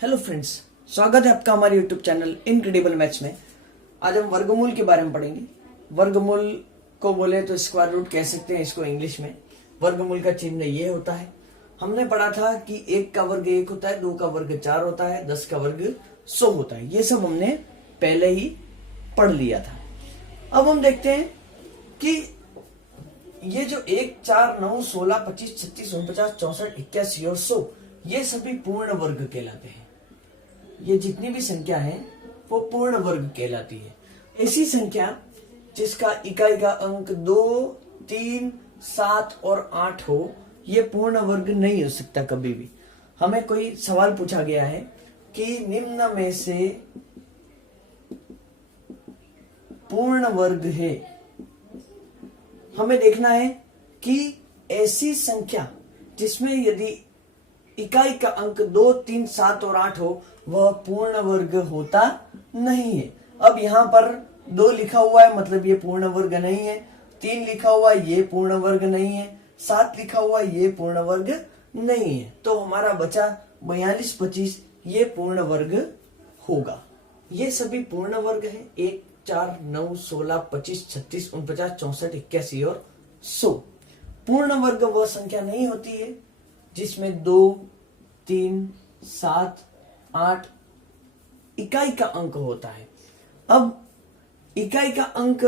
Hello friends, स्वागत है आपका हमारे यूट्यूब चैनल इनक्रेडिबल मैथ्स में। आज हम वर्गमूल के बारे में पढ़ेंगे। वर्गमूल को बोले तो स्क्वायर रूट कह सकते हैं इसको इंग्लिश में। वर्गमूल का चिन्ह ये होता है। हमने पढ़ा था कि 1 का वर्ग 1 होता है, 2 का वर्ग 4 होता है, 10 का वर्ग 100 होता है। ये सब हमने पहले ही पढ़ लिया था। अब हम देखते हैं कि ये जो 1, 4, 9, 16, 25, 36, 49, 64, 81 और 100 ये सभी पूर्ण वर्ग कहलाते हैं। ये जितनी भी संख्या है वो पूर्ण वर्ग कहलाती है। ऐसी संख्या जिसका इकाई का अंक 2, 3, 7 और 8 हो, ये पूर्ण वर्ग नहीं हो सकता कभी भी। हमें कोई सवाल पूछा गया है कि निम्न में से पूर्ण वर्ग है। हमें देखना है कि ऐसी संख्या जिसमें यदि इकाई का अंक 2, 3, 7 और 8 हो वह पूर्ण वर्ग होता नहीं है। अब यहाँ पर 2 लिखा हुआ है मतलब ये पूर्ण वर्ग नहीं है, 3 लिखा हुआ है ये पूर्ण वर्ग नहीं है, 7 लिखा हुआ है ये पूर्ण वर्ग नहीं है। तो हमारा बचा 42, 25 ये पूर्ण वर्ग होगा। ये सभी पूर्ण वर्ग है। 1, 4, 9, 16, 25, 36, 49, 64, 81 और 100। पूर्ण वर्ग वह संख्या नहीं होती है जिसमें 2, 3, 7, 8 इकाई का अंक होता है। अब इकाई का अंक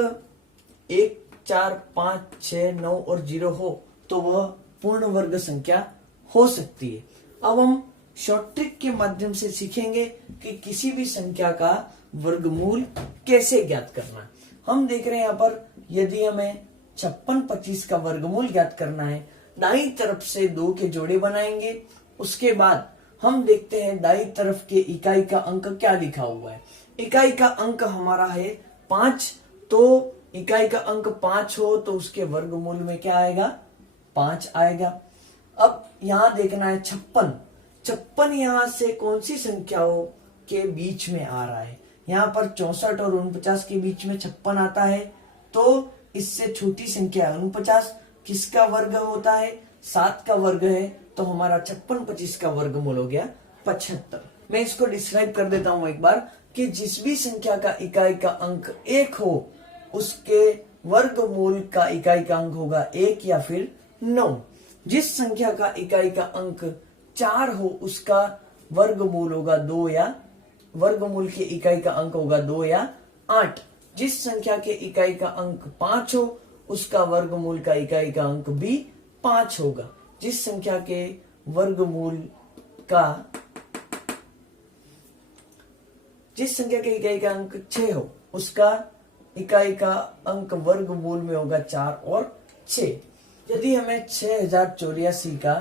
1, 4, 5, 6, 9 और 0 हो तो वह पूर्ण वर्ग संख्या हो सकती है। अब हम शॉर्ट ट्रिक के माध्यम से सीखेंगे कि किसी भी संख्या का वर्गमूल कैसे ज्ञात करना। हम देख रहे हैं यहाँ पर यदि हमें 56, 25 का वर्गमूल ज्ञात करना है, दाईं तरफ से 2 के जोड़े बनाएंगे। उसके बाद हम देखते हैं दाईं तरफ के इकाई का अंक क्या लिखा हुआ है। इकाई का अंक हमारा है 5, तो इकाई का अंक 5 हो तो उसके वर्गमूल में क्या आएगा? 5 आएगा। अब यहां देखना है 56। 56 यहां से कौन सी संख्याओं के बीच में आ रहा है? यहाँ पर 64 और 49 के बीच में 56 आता है, तो इससे छोटी संख्या 49 किसका वर्ग होता है? 7 का वर्ग है। तो हमारा 56, 25 का वर्गमूल हो गया 75। मैं इसको डिस्क्राइब कर देता हूं एक बार कि जिस भी संख्या का इकाई का अंक 1 हो उसके वर्गमूल का इकाई का अंक होगा 1 या फिर 9। जिस संख्या का इकाई का अंक 4 हो उसका वर्गमूल होगा 2 या वर्गमूल के इकाई का अंक होगा 2 या 8। जिस संख्या के इकाई का अंक 5 हो उसका वर्गमूल का इकाई का अंक भी 5 होगा। जिस संख्या के वर्गमूल का इकाई का अंक 6 हो उसका इकाई का अंक वर्गमूल में होगा 4 और 6। यदि हमें 6084 का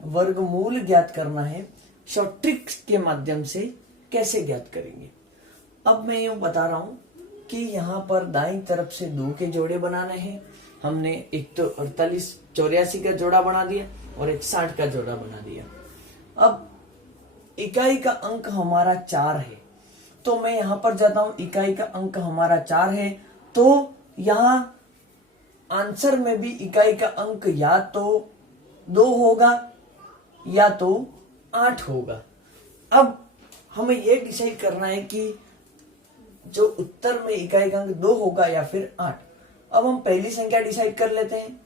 वर्गमूल ज्ञात करना है, शॉर्ट ट्रिक के माध्यम से कैसे ज्ञात करेंगे? अब मैं यूं बता रहा हूं कि यहाँ पर दाईं तरफ से 2 के जोड़े बनाने हैं। हमने एक तो 48, 84 का जोड़ा बना दिया और एक 60 का जोड़ा बना दिया। अब इकाई का अंक हमारा 4 है, तो मैं यहां पर जाता हूं। इकाई का अंक हमारा 4 है, तो यहां आंसर में भी इकाई का अंक या तो 2 होगा या तो 8 होगा। अब हमें यह डिसाइड करना है कि जो उत्तर में इकाई का अंक 2 होगा या फिर 8। अब हम पहली संख्या डिसाइड कर लेते हैं।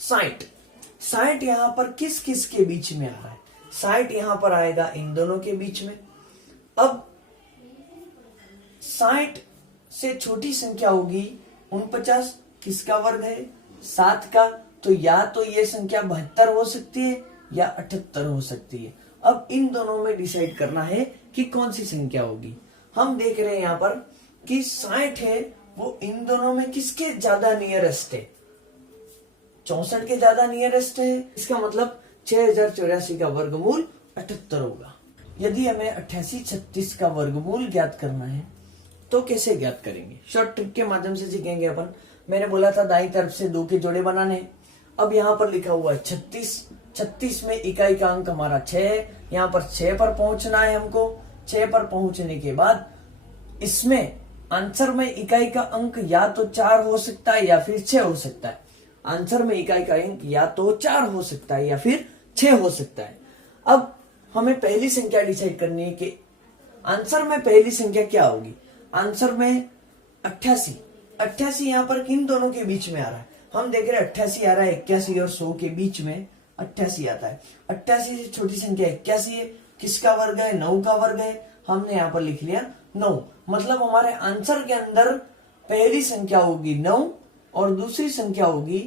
60 यहां पर किस किस के बीच में आ रहा है? 60 यहां पर आएगा इन दोनों के बीच में। अब 60 से छोटी संख्या होगी 49, किसका वर्ग है? 7 का। तो या तो ये संख्या 72 हो सकती है या 78 हो सकती है। अब इन दोनों में डिसाइड करना है कि कौन सी संख्या होगी। हम देख रहे हैं यहाँ पर कि 60 है वो इन दोनों में किसके ज्यादा नियरेस्ट है? 64 के ज्यादा नियरेस्ट है। इसका मतलब 6084 का वर्गमूल 78 होगा। यदि हमें 88, 36 का वर्गमूल ज्ञात करना है तो कैसे ज्ञात करेंगे? शॉर्ट ट्रिक के माध्यम से सीखेंगे अपन। मैंने बोला था दाईं तरफ से 2 के जोड़े बनाने। अब यहाँ पर लिखा हुआ है 36 में इकाई का अंक हमारा 6 है। यहाँ पर 6 पर पहुंचना है हमको। 6 पर पहुंचने के बाद इसमें आंसर में इकाई का अंक या तो 4 हो सकता है या फिर 6 हो सकता है। आंसर में इकाई का अंक या तो 4 हो सकता है या फिर 6 हो सकता है। अब हमें पहली संख्या डिसाइड करनी है कि आंसर में पहली संख्या क्या होगी। आंसर में 88, 88 यहाँ पर किन दोनों के बीच में आ रहा है, हम देख रहे हैं 88 आ रहा है, 81 और 100 के बीच में 88 आता है। 88 से छोटी संख्या 81 है, किसका वर्ग है, 9 का वर्ग है, हमने यहाँ पर लिख लिया 9। मतलब हमारे आंसर के अंदर पहली संख्या होगी 9 और दूसरी संख्या होगी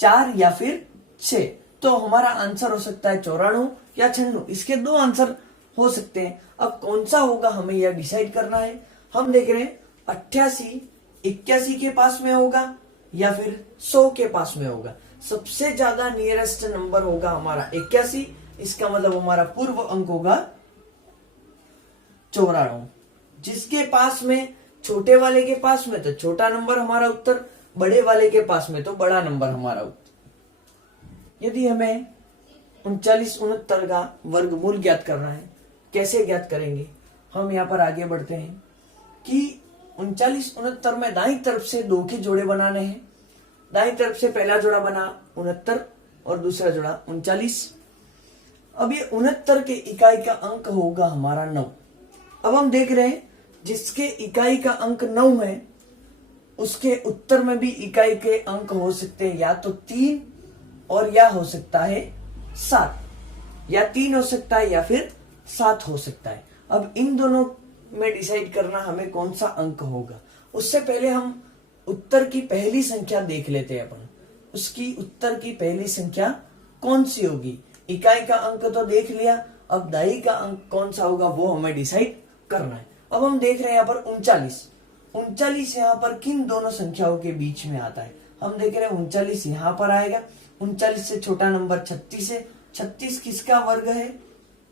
4 या फिर 6। तो हमारा आंसर हो सकता है 94 या 96, इसके दो आंसर हो सकते हैं। अब कौन सा होगा हमें यह डिसाइड करना है। हम देख रहे हैं 88 81 के पास में होगा या फिर 100 के पास में होगा। सबसे ज्यादा नियरेस्ट नंबर होगा हमारा 81, इसका मतलब हमारा पूर्व अंक होगा 94। जिसके पास में, छोटे वाले के पास में तो छोटा नंबर हमारा उत्तर, बड़े वाले के पास में तो बड़ा नंबर हमारा उत्तर। यदि हमें 39 69 का वर्गमूल ज्ञात करना है, कैसे ज्ञात करेंगे, हम यहाँ पर आगे बढ़ते हैं कि 39 69 में दाईं तरफ से 2 के जोड़े बनाने हैं। दाईं तरफ से पहला जोड़ा बना 69 और दूसरा जोड़ा 39। अब ये 69 के इकाई का अंक होगा हमारा 9। अब हम देख रहे हैं जिसके इकाई का अंक 9 है उसके उत्तर में भी इकाई के अंक हो सकते हैं या तो 3 और या हो सकता है 7, या 3 हो सकता है या फिर 7 हो सकता है। अब इन दोनों में डिसाइड करना हमें कौन सा अंक होगा। उससे पहले हम उत्तर की पहली संख्या देख लेते हैं अपन, उसकी उत्तर की पहली संख्या कौन सी होगी। इकाई का अंक तो देख लिया, अब दाई का अंक कौन सा होगा वो हमें डिसाइड करना है। अब हम देख रहे हैं यहाँ पर 39 यहाँ पर किन दोनों संख्याओं के बीच में आता है। हम देख रहे हैं 39 यहाँ पर आएगा। 39 से छोटा नंबर 36 है। 36 किसका वर्ग है,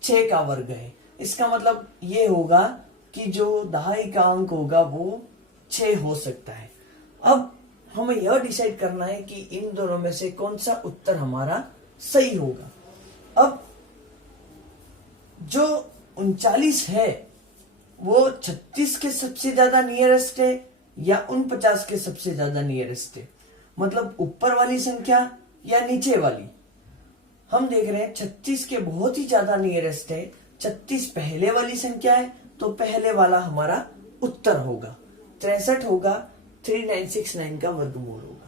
6 का वर्ग है। इसका मतलब ये होगा कि जो दहाई का अंक होगा वो 6 हो सकता है। अब हमें यह डिसाइड करना है कि इन दोनों में से कौन सा उत्तर हमारा सही होगा। अब जो 39 है वो 36 के सबसे ज्यादा नियरेस्ट है या 49 के सबसे ज्यादा नियरेस्ट है, मतलब ऊपर वाली संख्या या नीचे वाली। हम देख रहे हैं 36 के बहुत ही ज्यादा नियरेस्ट है। 36 पहले वाली संख्या है तो पहले वाला हमारा उत्तर होगा 63 होगा। 3969 का वर्गमूल होगा।